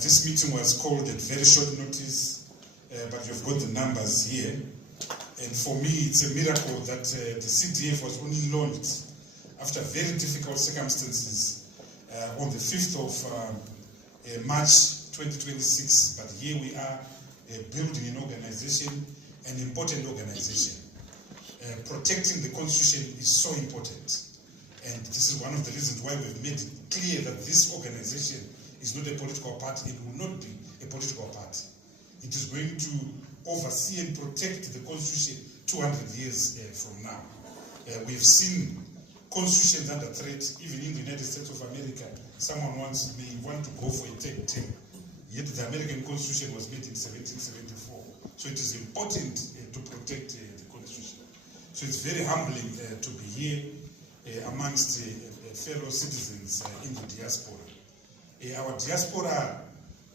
This meeting was called at very short notice, but you've got the numbers here. And for me, it's a miracle that the CDF was only launched after very difficult circumstances on the 5th of March 2026. But here we are building an organization, an important organization. Protecting the constitution is so important. And this is one of the reasons why we've made it clear that this organization is not a political party. It will not be a political party. It is going to oversee and protect the constitution 200 years from now. We've seen constitutions under threat, even in the United States of America. Someone may want to go for a third term. Yet the American Constitution was made in 1774. So it is important to protect the Constitution. So it's very humbling to be here amongst fellow citizens in the diaspora. Our diaspora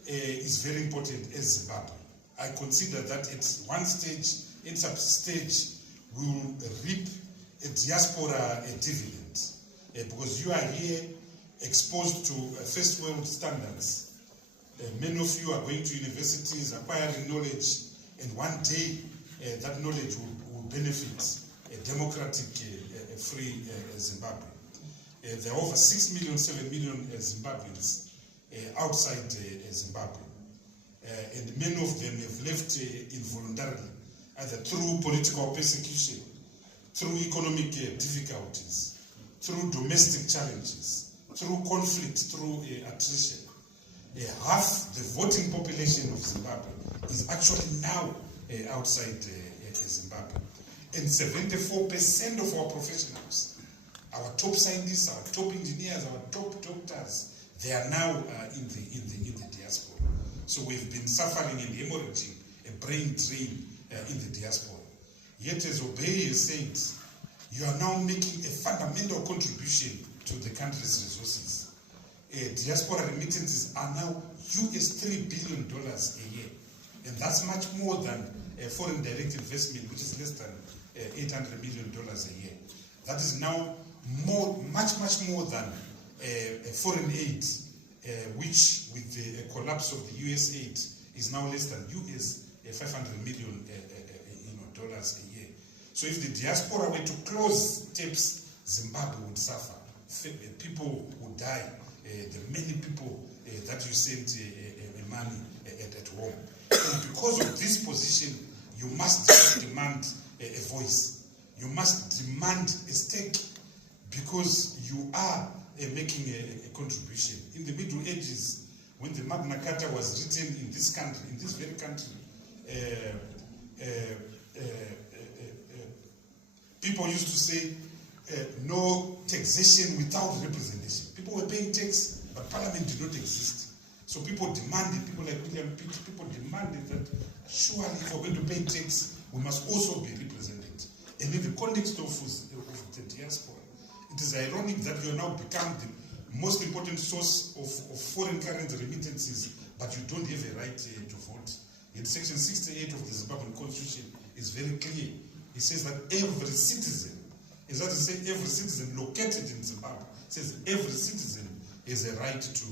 is very important as Zimbabwe. I consider that at one stage, in some stage, we will reap a diaspora dividend because you are here exposed to first world standards. Many of you are going to universities, acquiring knowledge, and one day that knowledge will benefit a democratic, free Zimbabwe. There are over 6 million, 7 million Zimbabweans outside Zimbabwe. And many of them have left involuntarily, either through political persecution, through economic difficulties, through domestic challenges, through conflict, through attrition. Half the voting population of Zimbabwe is actually now outside Zimbabwe. And 74% of our professionals, our top scientists, our top engineers, our top doctors, they are now in the diaspora. So we've been suffering and hemorrhaging a brain drain in the diaspora. Yet, as Obey has said, you are now making a fundamental contribution to the country's resources. Diaspora remittances are now US $3 billion a year. And that's much more than foreign direct investment, which is less than $800 million a year. That is now much more than foreign aid, which with the collapse of the US aid is now less than US $500 million dollars a year. So if the diaspora were to close taps, Zimbabwe would suffer. People would die. The many people that you sent money at home. And because of this position, you must demand a voice. You must demand a stake because you are making a contribution. In the Middle Ages, when the Magna Carta was written in this country, in this very country, people used to say, no taxation without representation. People were paying tax, but parliament did not exist. So people demanded, people like William Pitt, people demanded that surely if we're going to pay tax, we must also be represented. And in the context of the diaspora, it is ironic that you have now become the most important source of foreign currency remittances, but you don't have a right to vote. In Section 68 of the Zimbabwean Constitution is very clear. It says that every citizen, is that to say every citizen located in Zimbabwe, says every citizen has a right to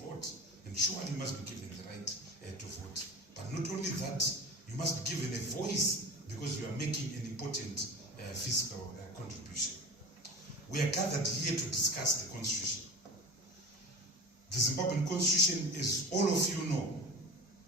vote. And surely you must be given the right to vote. But not only that, you must be given a voice because you are making an important fiscal contribution. We are gathered here to discuss the Constitution. The Zimbabwean Constitution, as all of you know,